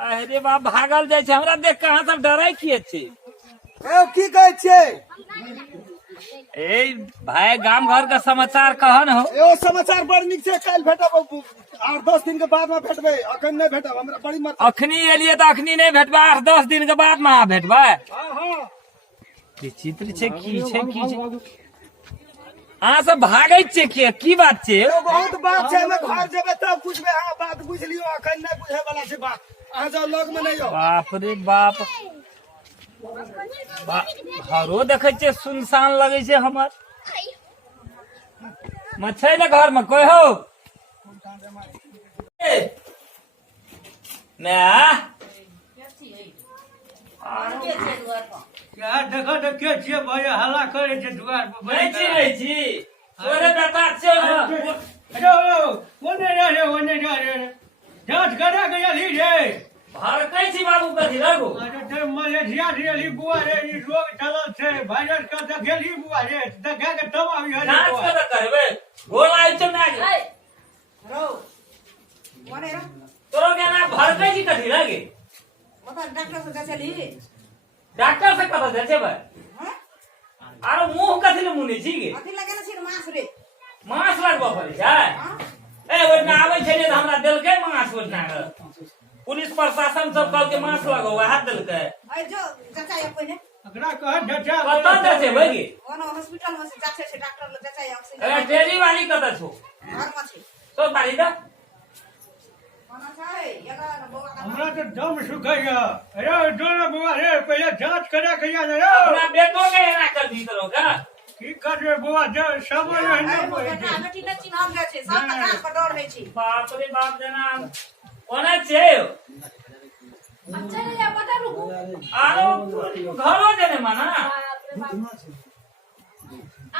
अरे बाप भागल जाए छे हमरा देख कहां सब डरै किए छे। की कहै छे? ए भाई गांव घर का समाचार कहन हो। एगो समाचार बड़ नीक छे, काल भेटब 8-10 दिन के बाद में भेटबे, अखन नहीं भेटब, हमरा बड़ी मत। अखनी एलिए तो अखनी नहीं भेटबा, 8-10 दिन के बाद में भेटबा। हां हां विचित्र छे की छे अहाँ सब भागै छे की बात छे? बहुत बात छे, मैं घर जेबे तब पूछबे। हां बात बुझ लियो, अखन नहीं बुझे वाला छे बात। अहाँ जाओ लग में नहीं जाओ। बाप रे बाप, घरो देखे छे सुनसान लगे छे हमर। मछै ना घर में कोई हो मैं क्या देखो तो के छे भाई हल्ला करे छे दुआर पर नहीं छी नहीं छी तोरे बेटा छे। अरे ओने रे जांच करा गया ली रे। भड़कै छी बाबू कथी लगो? अरे ते मलेशिया रे ली बुआ रे, ई रोग चलल छे, वायरस का देखेली बुआ रे, देखा के तब आबी हरे। जांच कर करबे गोल आइ छ ना गे रो कोने रो तोरो के ना भड़कै छी कथी लगे? मतलब डॉक्टर से चली डॉक्टर से कथा जाय छे भाई। हां आरो मुंह कथी ले मुनी छी गे? अथी लगे ना सिर मांस रे। मांस लगबा पड़ै छै। ए ओना आबै छै त हमरा देलकै मांस ओना। पुलिस प्रशासन सब कहल के मांस लगो हाथ देलकै। अरे जो चाचा ये कोई ने अकरा कह जचा कतऽ जा छै भाई? ओना हॉस्पिटल में से जाचे से डॉक्टर ले चाचा ये ऑक्सीजन अरे डेली वाली कतऽ छौ? घर में छे तो बारी द कोना छै एगा बोगा का हमरा तो दम सुखैया। अरे दोनों बुआ रे पहले जांच करा गया रे। अपना बेटो के एना कर दी करो का? की करबे बुआ जे समय अरे नहीं वो बेटा बेटी ने चिन्हल गए छे, सब का पर डर नहीं छे। बाप रे बाप जना कोना छै? अच्छा रे पता रुको आरो घरो जने माना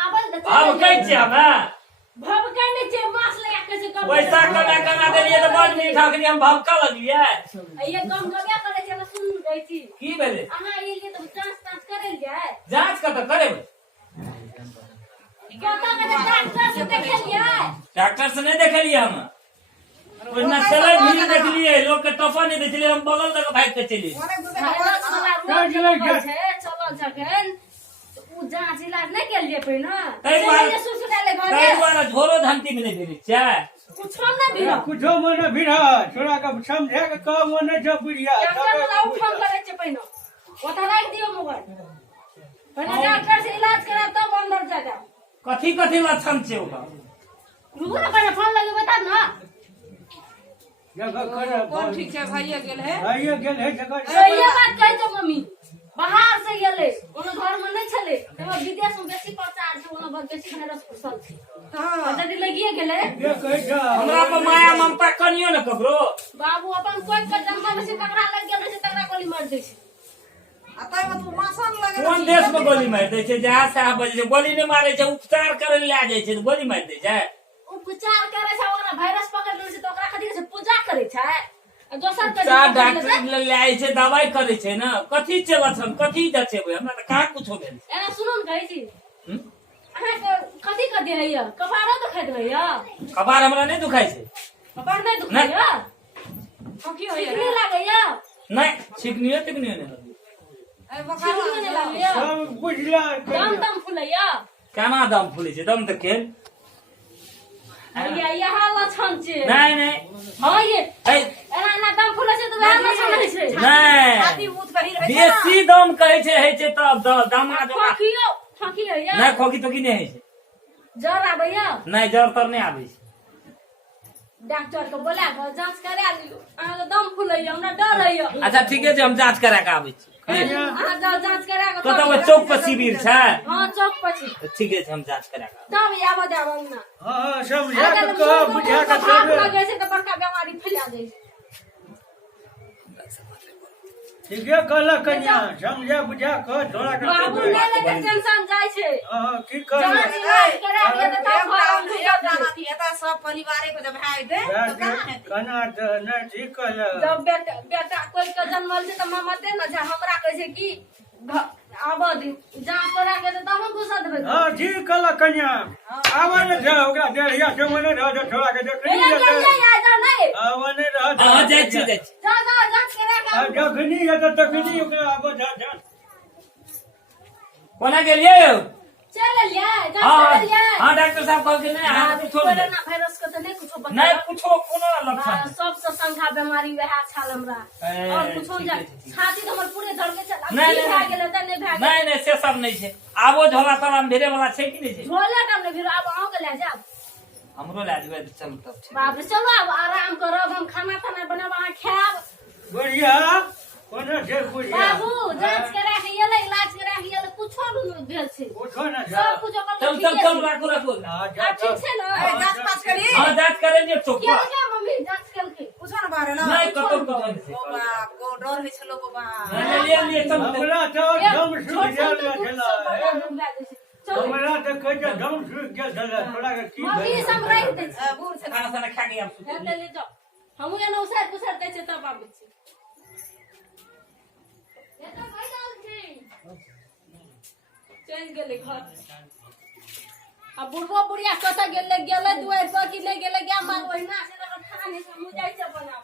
आबल द अब कहै छै हमरा भबका ने छे मांस लगा के से कम पैसा कमा देलिए तो बड़ नीक अखनी हम भवका लगिए। ये कम कबे करे छे ना सुन गई छी। की भेले? अहाँ एलिए तो जांच करे जाए जांच कतऽ करेबै? कता के डॉक्टर से देखेलिए। डॉक्टर से नहीं देखलिए हम। ओना चले भीड़ देखलिए, लोग के टफा नहीं देखलिए, हम बगल तक भाग के चली। चलल छकन उ जांच इलाज नहीं के लिए पहिना कई बार सुसुडाले कई घरे बार झोरो धमकी में नहीं देली छै। कुछ हम ना भी कुछो मन भिड़ा छोरा का समझे के काम मन जो बुढ़िया डॉक्टर वाला उठम करे छे पहिना ओता राख दियो मोबाइल पहिना डॉक्टर से इलाज करा तब अंदर जागा। कथी कथी लक्षण छै ओकर? रुको ना पहिना फोन लगे बता ना जगह कर कौन ठीक छे भाईया गेल है। आइए गेल है जगह ये बात कह दो मम्मी बाहर से गेले कोनो घर में नहीं छले तो विदेश में बेसी प्रचार छे, ओना बहुत बेसी वायरस फैसल छे। हां जदी लगिए गेले ये कह जा हमरा पर माया ममता कनियो न ककरो। बाबू अपन कोई के जन्म में से तकरा लग गेल छै तकरा गोली मार दे छै। अतय में तू मासन लगे कोन देश में गोली मार दे छै? जहाँ साहब बजे छै गोली नहीं मारे छै, उपचार करे ले आ जाय छै तो गोली मार दे छै। उपचार करे छै, ओना वायरस पकड़ ले छै तो ओकरा खातिर से पूजा करे छै। दोसर के चार डॉक्टर ले आइ छै, दवाई करे छै ना। कथी छै लक्षण कथी जचेबै? हमरा त कहाँ कुछो भेल। एना सुनो न कहै छी अहाँ के कथी कथी हैया कपारो दुखैत हैया? कपार हमरा नहीं दुखाई छै। कपार नहीं दुखैया की होइया नहीं लागैया? नहीं छिकनियो तिकनियो नहीं लगी। अरे बखारो नहीं लागैया? सब बुझला दम दम फुलैया? केना दम फूले छै? दम त केल हैया यहाँ लक्षण छै। नहीं नहीं हां ये ए एना ना दम फुलै छै तो वहां लक्षण है छै। नहीं छाती ऊत करी रहै छै ना। बेसी दम कहै छै है छै तब दमा दमा खोखियो खोखी हैया नहीं खोकी तो की नहीं है छै। जर आबैया नहीं जर तर नहीं आबै छै। डॉक्टर के बोला के जांच करा लियो। अहाँ के दम फुलैया हमरा डर हैया। अच्छा ठीके छै हम जांच करा के आबै छी। अहाँ जांच करा के तो तब चौक पर शिविर छै। हां चौक पर छी ठीके छै हम जांच करा के आबै तब आबो जाबो ना। हां समझा के कह बुझा के सब लगे छै तो बड़का बीमारी फैला जाय छै। ठीक है कहला कन्या समझा बुझा कह थोड़ा के बाबू ले लेके टेंशन जाय छै। हां की कर जांच इलाज करा दिया तो तब घर में जाना थी एता सब परिवारे को जब भाई दे तो कहां है कना न ठीक कहला जब बेटा कोई के जन्मल छै त मामा दे न जे हमरा कहै छै कि आबो दिन जांच करा के तो तब घुसा देबै। हां ठीक कहला कन्या आवा ने जा ओकरा डेढ़िया से मने रह जा थोड़ा के देख ले ली ले आ जा नहीं आवा ने रह हां जाय छी जा जा जांच करा जखनी है तो तखनी ओकरा आबो जा जा कोना गेलिए चल लिया हाँ लिया हाँ डॉक्टर साहब कहल के नहीं हां कुछो नहीं कोरोना वायरस के तो नहीं कुछो बता नहीं कुछो कोनो लक्षण सबसे संघा बीमारी वह छाल हमरा और कुछो जा छाती तो हमर पूरे धड़के चला नहीं, की नहीं, भए गेल त नहीं भए गेल नहीं नहीं से सब नहीं छे आबो झोला तोरा में भेरे वाला छे कि नहीं छे झोले काम नहीं फिर अब आओ के ले जा हमरो ले जेबे चल तब छे बाप रे चलो अब आराम करब हम खाना खाना बनाब अहाँ खाएब बढ़िया कोना छै बढ़िया बाबू जांच करा के येले इलाज करा के येले कुछो नहीं भेल छै उठो ना जा सब कुछ ओकर चल चल चल राखो आप ठीक छै ना जांच पास करी हां जांच करेंगे तो क्या क्या मम्मी जांच करके कुछ ना बारे ना नहीं कतो नहीं ओ बाप को डर है छलो बाबा ले चल हमरा तो दम सुख गेल छला चलो हमरा तो कहे दम सुख गेल छला थोड़ा के की मम्मी सब रख दे छै बूढ़ से खाना साना खा के आप हेते ले जाओ हमहु एना उसार पुसार दै छै तब आबै छी ये तो भाई डाल छी चल गेले घर अब बुढ़बो बुढ़िया कत गेले दुआर पर कि ले गेले क्या मार ओहिना से खाना नहीं समझ जाय छै बनाओ